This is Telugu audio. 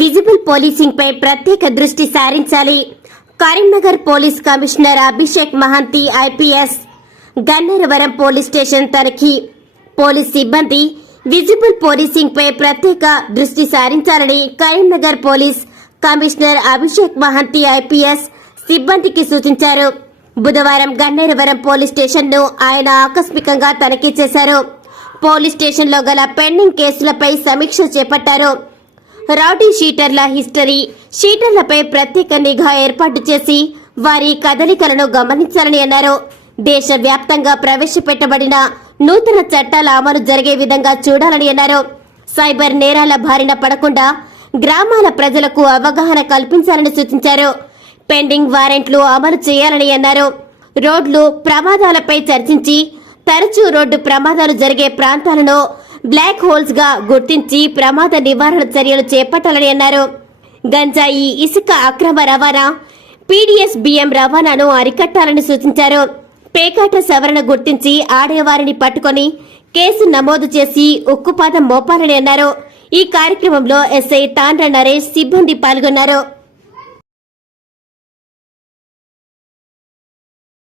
విజిబుల్ పోలీసింగ్ పై ప్రత్యేక దృష్టి సారించాలి. Karimnagar police commissioner Abhishek Mohanty IPS Ganneruvaram police station తనిఖీ. పోలీస్ సిబ్బంది విజిబుల్ పోలీసింగ్ పై ప్రత్యేక దృష్టి సారించాలని Karimnagar police commissioner Abhishek Mohanty IPS సిబ్బందికి సూచించారు. బుధవారం గన్నేరవరం పోలీస్ స్టేషన్ను ఆయన ఆకస్మికంగా తనిఖీ చేశారు. పోలీస్ స్టేషన్లో గల పెండింగ్ కేసులపై సమీక్ష చేపట్టారు. రౌడీ షీటర్ల హిస్టరీ షీటర్లపై ప్రత్యేక నిఘా ఏర్పాటు చేసి వారి కదలికలను గమనించాలని అన్నారు. దేశవ్యాప్తంగా ప్రవేశపెట్టబడిన నూతన చట్టాల అమలు జరిగే విధంగా చూడాలని అన్నారు. సైబర్ నేరాల బారిన పడకుండా గ్రామాల ప్రజలకు అవగాహన కల్పించాలని సూచించారు. పెండింగ్ వారెంట్లు అమలు చేయాలని అన్నారు. రోడ్లు ప్రమాదాలపై చర్చించి తరచూ రోడ్డు ప్రమాదాలు జరిగే ప్రాంతాలను బ్లాక్ హోల్స్గా గుర్తించి ప్రమాద నివారణ చర్యలు చేపట్టాలని అన్నారు. గంజాయి ఇసుక అక్రమ రవాణా పీడీఎస్ బియ్యం రవాణాను అరికట్టాలని సూచించారు. పేకాట సవరణ గుర్తించి ఆడేవారిని పట్టుకొని కేసు నమోదు చేసి ఉక్కుపాదం మోపాలని అన్నారు. ఈ కార్యక్రమంలో ఎస్ఐ తాండ్ర నరేష్ సిబ్బంది పాల్గొన్నారు.